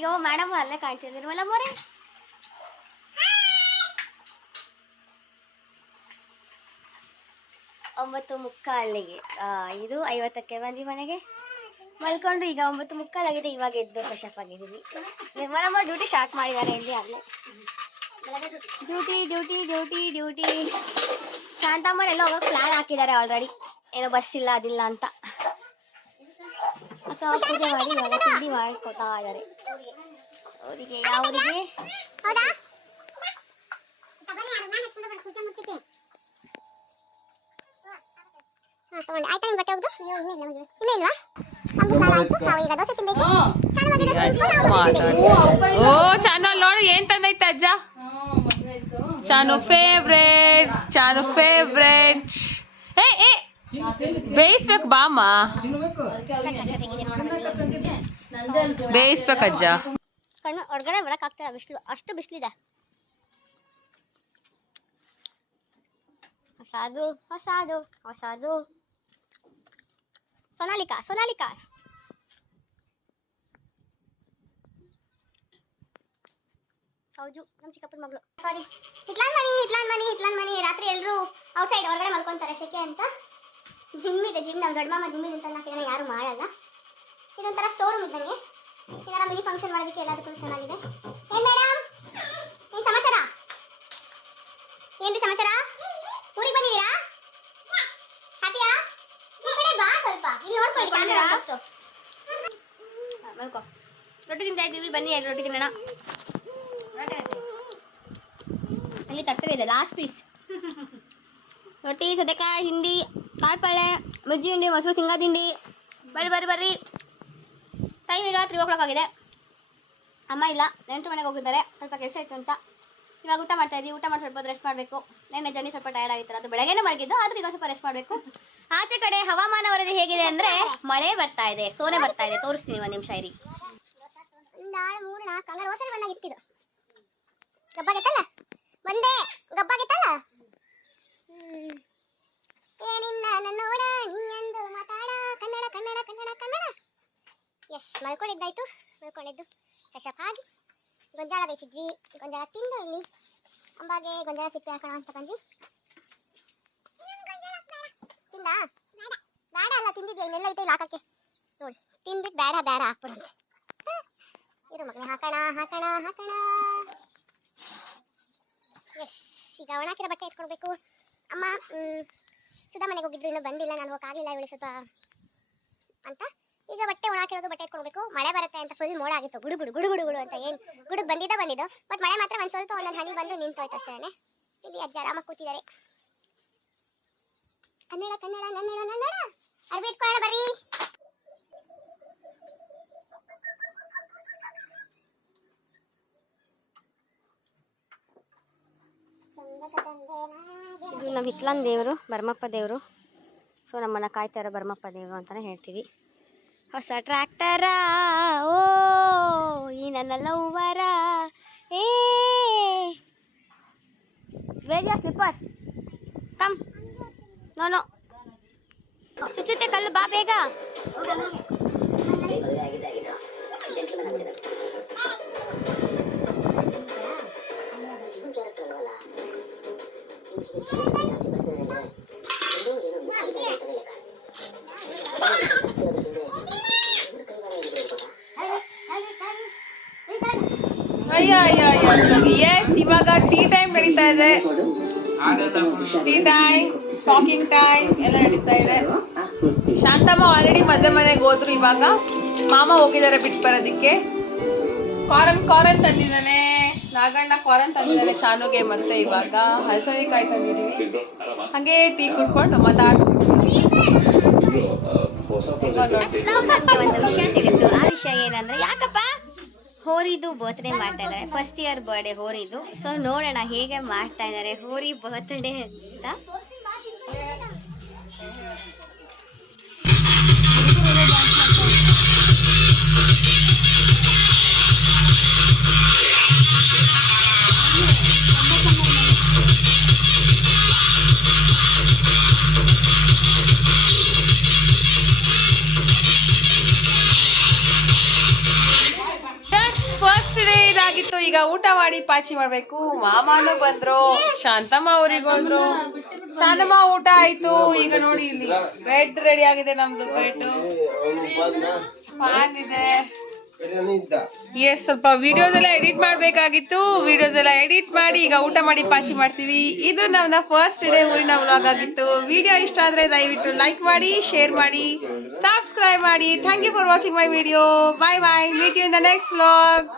ಈಗ ಮೇಡಮ್ ಅಲ್ಲೇ ಕಾಣ್ತಿದ್ದೀರಲ್ಲ ಮೋರೆ. ಒಂಬತ್ತು ಮುಕ್ಕಾಲಿಗೆ ಇದು 50ಕ್ಕೆ ಬಂದು ಮನೆಗೆ ಮಲ್ಕೊಂಡು ಈಗ 9:15 ಆಗಿದೆ. ಇವಾಗ ಎದ್ದು ಫ್ರೆಶ್ ಅಪ್ ಆಗಿದ್ದೀವಿ. ನಿರ್ಮಲಮ್ಮ ಡ್ಯೂಟಿ ಸ್ಟಾರ್ಟ್ ಮಾಡಿದ್ದಾರೆ ಇಲ್ಲಿ ಆಗಲೇ. Duty duty duty duty. ಶಾಂತಮ್ಮರು ಎಲ್ಲ ಹೋಗೋಕೆ ಪ್ಲಾನ್ ಹಾಕಿದ್ದಾರೆ ಆಲ್ರೆಡಿ. ಏನೋ ಬಸ್ ಇಲ್ಲ ಅದಿಲ್ಲ ಅಂತ. ಅಥವಾ ಪೂಜೆ ಮಾಡಿ ಇವಾಗ ತಿಂಡಿ ಮಾಡಿಕೊಡ್ತಾ ಇದ್ದಾರೆ ಅವರಿಗೆ. ಯಾವರಿಗೆ ಓ ಚಾನು ನೋಡು ಏನ್ ತಂದೈತೆ ಅಜ್ಜ. Chanu favourite, Chanu favourite. ಏ ಬೇಯಿಸ್ಬೇಕು ಬಾಮ್ಮ, ಬೇಯಿಸ್ಬೇಕಜ್ಜ. ಕಣ್ಣು ಹೊರಗಡೆ ಬರಕ್ ಆಗ್ತದೆ, ಬಿಸಿಲು ಅಷ್ಟು ಬಿಸಿಲಿದೆ. ಹೊಸದು ಹೊಸದು ಹೊಸದು. ಸೋನಾಲಿಕಾ ಸೋನಾಲಿಕಾ ಸೌಜು ನಮ್ಮ ಚಿಕ್ಕಪ್ಪನ ಮಗಳು. ಸಾರಿ, ಹಿತ್ಲಾನ್ ಮನಿ. ರಾತ್ರಿ ಎಲ್ಲರೂ ಔಟ್ಸೈಡ್ ಹೊರಗಡೆ ಮಲ್ಕೊಂತಾರೆ ಶೆಕೆ ಅಂತ. ಜಿಮ್ ಇದೆ, ಜಿಮ್ ನಮ್ಮ ದೊಡ್ಡ ಮಾಮ ಜಿಮ್ ಇದೆ ಅಂತ ಇದನ್ನ ಯಾರು ಮಾಡಲ್ಲ. ಇದೊಂಥರ ಸ್ಟೋರ್ ರೂಮ್ ಇದ್ದಂಗೆ. ಇದರ ಮಿನಿ ಫಂಕ್ಷನ್ ಮಾಡೋದಕ್ಕೆ ಎಲ್ಲದಕ್ಕೂ ಚೆನ್ನಾಗಿದೆ. ಏನ್ ಮೇಡಮ್, ಏನ್ ಸಮಾಚಾರ? ಏನ್ರಿ ಸಮಾಚಾರ? ಊರಿಗೆ ಬಂದಿದ್ದೀರಾ? ಹ್ಯಾಪಿಯಾ? ಈ ಕಡೆ ಬಾ ಸ್ವಲ್ಪ, ಇಲ್ಲಿ ನೋಡ್ಕೊಳ್ಳಿ ಕ್ಯಾಮೆರಾ ಫಸ್ಟ್. ಮಲ್ಕೋ. ರೊಟ್ಟಿ ತಿಂತಾ ಇದ್ದೀವಿ, ಬನ್ನಿ ಎರಡು ರೊಟ್ಟಿ ತಿನ್ನೋಣ. ಅಲ್ಲಿ ತಟ್ಟೆ ಇದೆ, ಲಾಸ್ಟ್ ಪೀಸ್. ರೊಟ್ಟಿ, ಸೌತೆಕಾಯಿ ಹಿಂಡಿ, ಕಾಳು ಪಲ್ಯ, ಮಜ್ಜಿ ಹಿಂಡಿ, ಮೊಸರು, ಶೇಂಗಾ ತಿಂಡಿ. ಬರ್ರಿ. ಟೈಮ್ ಈಗ 3 o'clock ಆಗಿದೆ. ಅಮ್ಮ ಇಲ್ಲ, ನೆಂಟರು ಮನೆಗೆ ಹೋಗಿದ್ದಾರೆ, ಸ್ವಲ್ಪ ಕೆಲಸ ಇತ್ತು ಅಂತ. ಇವಾಗ ಊಟ ಮಾಡ್ತಾ ಇದ್ದೀವಿ. ಊಟ ಮಾಡಿ ಸ್ವಲ್ಪ ರೆಸ್ಟ್ ಮಾಡಬೇಕು. ನೆನ್ನೆ ಜರ್ನಿ ಸ್ವಲ್ಪ ಟಯರ್ಡ್ ಆಗಿತ್ತು, ಅದು ಬೆಳಗ್ಗೆನೇ ಮಲಗಿದ್ದು, ಆದ್ರೆ ಈಗ ಸ್ವಲ್ಪ ರೆಸ್ಟ್ ಮಾಡಬೇಕು. ಆಚೆ ಕಡೆ ಹವಾಮಾನ ವರದಿ ಹೇಗಿದೆ ಅಂದ್ರೆ ಮಳೆ ಬರ್ತಾ ಇದೆ, ಸೋನೆ ಬರ್ತಾ ಇದೆ. ತೋರಿಸ್ತೀನಿ ಒಂದು ನಿಮಿಷ ಇರಿ. ಗಬ್ಬಾಗಿತ್ತಲ್ಲ ಒಂದೇ ಗಬ್ಬಾಗಿತ್ತಲ್ಲ. ಏನಿನ್ನ ನನ್ನೋಡ ನೀ ಎಂದು ಮಾತಾಡ ಕನ್ನಡ ಕನ್ನಡ ಕನ್ನಡ ಕನ್ನಡ. ಎಸ್, ಮಲ್ಕೊಂಡಿದ್ದಾಯ್ತು. ಮಲ್ಕೊಂಡಿದ್ದು ಫ್ರೆಶ್ ಅಪ್ ಆಗಿ ಗೊಂಜಾಳ ಬೇಯಿಸಿದ್ವಿ. ಗೊಂಜಾಳ ತಿಂದು ಇಲ್ಲಿ ಅಂಬಾಗೆ ಗೊಂಜಾಳ ಸಿಪ್ಪೆ ಹಾಕೋಣ ಅಂತ ಬಂದ್ವಿ. ತಿಂದ ಬೇಡ ಅಲ್ಲ, ತಿಂದಿದ್ಯಾ? ಇನ್ನೆಲ್ಲ ಐತೆ ಇಲ್ಲಿ ಹಾಕಕ್ಕೆ. ನೋಡಿ, ತಿಂದ್ಬಿಟ್ಟು ಬೇಡ ಹಾಕ್ಬಿಡುತ್ತೆ. ಇರು ಮಗನೇ, ಹಾಕೋಣ. ಎಸ್, ಈಗ ಒಣಾಕಿರೋ ಬಟ್ಟೆ ಎತ್ಕೊಳ್ಬೇಕು. ಅಮ್ಮ ಸುಧಾ ಮನೆಗೆ ಹೋಗಿದ್ರು, ಇನ್ನೂ ಬಂದಿಲ್ಲ. ನಾನು ಹೋಗಕ್ಕಾಗಲಿಲ್ಲ ಇವಳು ಸ್ವಲ್ಪ ಅಂತ. ಈಗ ಬಟ್ಟೆ ಒಣಾಕಿರೋದು, ಬಟ್ಟೆ ಎತ್ಕೊಳ್ಬೇಕು. ಮಳೆ ಬರುತ್ತೆ ಅಂತ ಫುಲ್ ಮೋಡ ಆಗಿತ್ತು, ಗುಡು ಅಂತ. ಏನು ಗುಡುಗು ಬಂದಿದ್ದು, ಬಟ್ ಮಳೆ ಮಾತ್ರ ಒಂದು ಸ್ವಲ್ಪ ಒಂದೊಂದು ಹನಿ ಬಂದು ನಿಂತೋಯ್ತು ಅಷ್ಟೇ. ಇಲ್ಲಿ ಅಜ್ಜ ಆರಾಮಾಗಿ ಕೂತಿದ್ದಾರೆ. ಕನ್ನಡ ಅರ್ಬಿ ಎತ್ಕೊಳ್ಳೋಣ ಬರ್ರಿ. ಇದು ನಮ್ಮ ಹಿತ್ಲಾನ್ ದೇವರು, ಭರಮಪ್ಪ ದೇವರು. ಸೊ ನಮ್ಮನ್ನ ಕಾಯ್ತಾ ಇರೋ ಭರಮಪ್ಪ ದೇವರು ಅಂತಾನೆ ಹೇಳ್ತೀವಿ. ಹೊಸ ಟ್ರ್ಯಾಕ್ಟರ ಓ ಈ ನನ್ನ ಲವ್ವರ. ಏ ವೇರಿಯಾ ಸ್ಲಿಪ್ಪರ್ ಕಮ್. ನೋ ಚುಚ್ಚುತ್ತೆ ಕಲ್ಲು, ಬಾ ಬೇಗ. ಎಸ್, ಇವಾಗ ಟೀ ಟೈಮ್ ನಡೀತಾ ಇದೆ. ಟೀ ಟೈಮ್, ಟಾಕಿಂಗ್ ಟೈಮ್ ಎಲ್ಲ ನಡೀತಾ ಇದೆ. ಶಾಂತಮ್ಮ ಆಲ್ರೆಡಿ ಮನೆಗೆ ಹೋದ್ರು. ಇವಾಗ ಮಾಮ ಹೋಗಿದ್ದಾರೆ ಬಿಟ್ಟು ಬರೋದಿಕ್ಕೆ. ಕಾರನ್ ತಂದಿದ್ದಾನೆ, ನಾಗಣ್ಣ ಕಾರನ್ ತಂದಿದ್ದಾನೆ ಚಾನುಗೆ. ಮತ್ತೆ ಇವಾಗ ಹಲಸೆಕಾಯಿ ತಂದಿದ್ದೀವಿ. ಹಾಗೆ ಟೀ ಕುಡ್ಕೊಂಡು ಮಾತಾಡ್ತಿದ್ದೀವಿ. ನಮ್ಗೆ ಒಂದು ವಿಷಯ ತಿಳಿತು. ಆ ವಿಷಯ ಏನಂದ್ರೆ, ಯಾಕಪ್ಪ ಹೋರಿದು ಬರ್ತ್ಡೇ ಮಾಡ್ತಾ ಇದ್ದಾರೆ, ಫಸ್ಟ್ ಇಯರ್ ಬರ್ಡೇ ಹೋರಿದು. ಸೊ ನೋಡೋಣ ಹೇಗೆ ಮಾಡ್ತಾ ಇದ್ದಾರೆ ಹೋರಿ ಬರ್ತ್ಡೇ ಅಂತ. ಈಗ ಊಟ ಮಾಡಿ ಪಾಚಿ ಮಾಡ್ಬೇಕು. ಮಾಮಾನು ಬಂದ್ರು, ಶಾಂತಮ್ಮ ಊರಿಗೆ ಹೋದ್ರು. ಶಾಂತಮ್ಮ ಊಟ ಆಯ್ತು. ಈಗ ನೋಡಿ ಇಲ್ಲಿ ಬೆಡ್ ರೆಡಿ ಆಗಿದೆ ನಮ್ದು. ಬೆಡ್, ಫ್ಯಾನ್ ಇದೆ. ಎಸ್, ಸ್ವಲ್ಪ ವಿಡಿಯೋಸ್ ಎಲ್ಲ ಎಡಿಟ್ ಮಾಡ್ಬೇಕಾಗಿತ್ತು. ವಿಡಿಯೋಸ್ ಎಲ್ಲ ಎಡಿಟ್ ಮಾಡಿ ಈಗ ಊಟ ಮಾಡಿ ಪಾಚಿ ಮಾಡ್ತೀವಿ. ಇದು ನನ್ನ ಫಸ್ಟ್ ಡೇ ಊರಿನ ವ್ಲಾಗ್ ಆಗಿತ್ತು. ವಿಡಿಯೋ ಇಷ್ಟ ಆದ್ರೆ ದಯವಿಟ್ಟು ಲೈಕ್ ಮಾಡಿ, ಶೇರ್ ಮಾಡಿ, ಸಬ್ಸ್ಕ್ರೈಬ್ ಮಾಡಿ. Thank you for watching my video. Bye bye. Meet you in the next vlog.